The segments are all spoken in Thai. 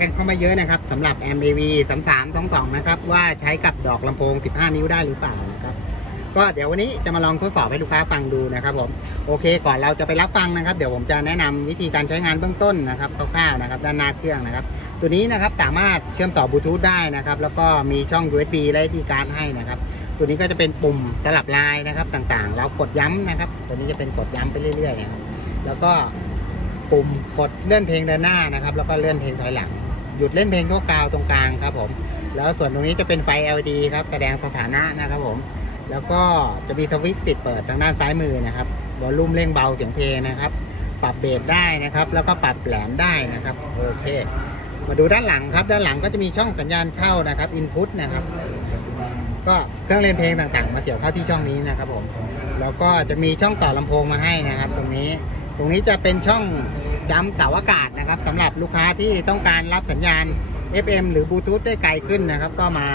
กันเข้ามาเยอะนะครับสำหรับ MAV 3322 นะครับ ว่าใช้กับดอกลำโพง 15 นิ้วได้หรือเปล่านะครับ ก็เดี๋ยววันนี้จะมาลองทดสอบให้ลูกค้าฟังดูนะครับผมโอเค ก่อนเราจะไปรับฟังนะครับ เดี๋ยวผมจะแนะนำวิธีการใช้งานเบื้องต้นนะครับคร่าวๆนะครับ ด้านหน้าเครื่องนะครับ ตัวนี้นะครับสามารถเชื่อมต่อบลูทูธได้นะครับ แล้วก็มีช่อง USB และดีการ์ดให้นะครับ ตัวนี้ก็จะเป็นปุ่มสลับลายนะครับต่างๆแล้วกดย้ำนะครับ ตัวนี้จะเป็นกดย้ำไปเรื่อยๆนะครับแล้วก็ปุ่มกดเลื่อนเพลงด้านหน้านะครับ แล้วก็เลื่อนเพลงถอยหลัง หยุดเล่นเพลงทั่วกาวตรงกลางครับผมแล้วส่วนตรงนี้จะเป็นไฟ LED ครับแสดงสถานะนะครับผม แล้วก็จะมีสวิตช์ปิดเปิดทางด้านซ้ายมือนะครับวอลลุ่มเร่งเบาเสียงเพลงนะครับ ปรับเบสได้นะครับ แล้วก็ปรับแหลมได้นะครับโอเคมาดูด้านหลังครับ ด้านหลังก็จะมีช่องสัญญาณเข้านะครับ input นะครับ ก็เครื่องเล่นเพลงต่างๆ มาเสียบเข้าที่ช่องนี้นะครับผม แล้วก็จะมีช่องต่อลำโพงมาให้นะครับ ตรงนี้ ตรงนี้จะเป็นช่อง จำเสาอากาศนะครับสำหรับลูกค้าที่ต้องการรับสัญญาณ FM หรือบลูทูธได้ไกลขึ้นนะครับ ก็มา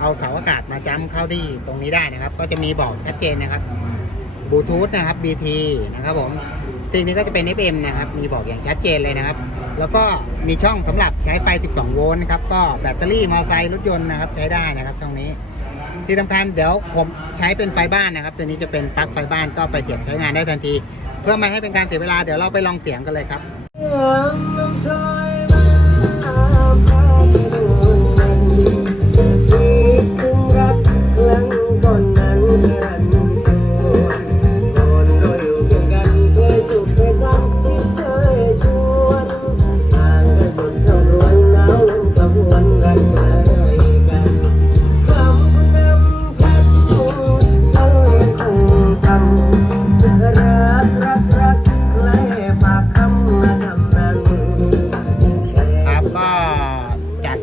เอาเสาอากาศมาจำเข้าที่ตรงนี้ได้นะครับ ก็จะมีบอกชัดเจนนะครับบลูทูธนะครับ BT นะครับผมสิ่งนี้ก็จะเป็น FM นะครับ มีบอกอย่างชัดเจนเลยนะครับ แล้วก็มีช่องสำหรับใช้ไฟ 12 โวลต์นะครับ ก็แบตเตอรี่มอเตอร์ไซค์รถยนต์นะครับ ใช้ได้นะครับช่องนี้ ที่สำคัญเดี๋ยวผมใช้เป็นไฟบ้านนะครับ ตัวนี้จะเป็นปลั๊กไฟบ้านก็ไปเสียบใช้งานได้ทันที เพื่อไม่ให้เป็นการเสียเวลาเดี๋ยวเราไปลองเสียงกันเลยครับครับ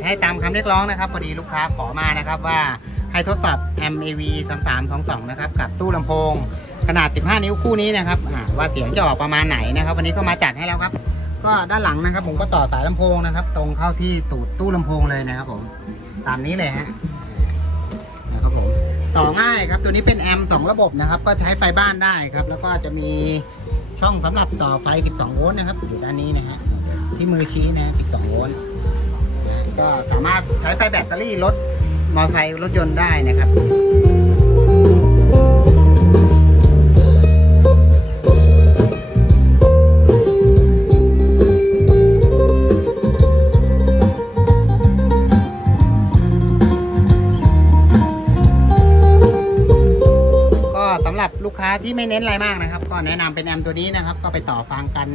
ให้ตามคำเรียกร้องนะครับพอดีลูกค้าขอมานะครับว่าให้ทดสอบ MAV 3322 นะครับ กับตู้ลำโพง ขนาด 15 นิ้วคู่นี้นะครับว่าเสียงจะออกประมาณไหนนะครับ วันนี้ก็มาจัดให้แล้วครับ ก็ด้านหลังนะครับผมก็ต่อสายลำโพงนะครับ ตรงเข้าที่ตูดตู้ลำโพงเลยนะครับผมตามนี้เลยฮะนะครับผมต่อง่ายครับตัวนี้เป็นแอมสองระบบนะครับ ก็ใช้ไฟบ้านได้ครับ แล้วก็จะมีช่องสำหรับต่อไฟ 12 โวลต์นะครับอยู่ด้านนี้นะฮะที่มือชี้นะ 12 โวลต์ ก็สามารถใช้ไฟแบตเตอรี่รถมอเตอร์ไซค์รถยนต์ได้นะครับก็สำหรับลูกค้าที่ไม่เน้นอะไรมากนะครับ ก็แนะนำเป็นแอมตัวนี้นะครับ ก็ไปต่อฟังกัน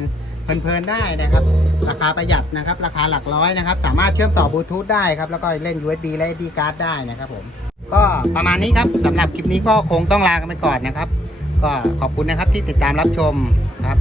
เพลินๆได้นะครับ ราคาประหยัดนะครับ ราคาหลักร้อยนะครับ สามารถเชื่อมต่อบลูทูธได้ครับ แล้วก็เล่น USB และ SD card ได้นะครับผม ก็ประมาณนี้ครับสำหรับคลิปนี้ก็คงต้องลากันไปก่อนนะครับ ก็ขอบคุณนะครับที่ติดตามรับชมครับ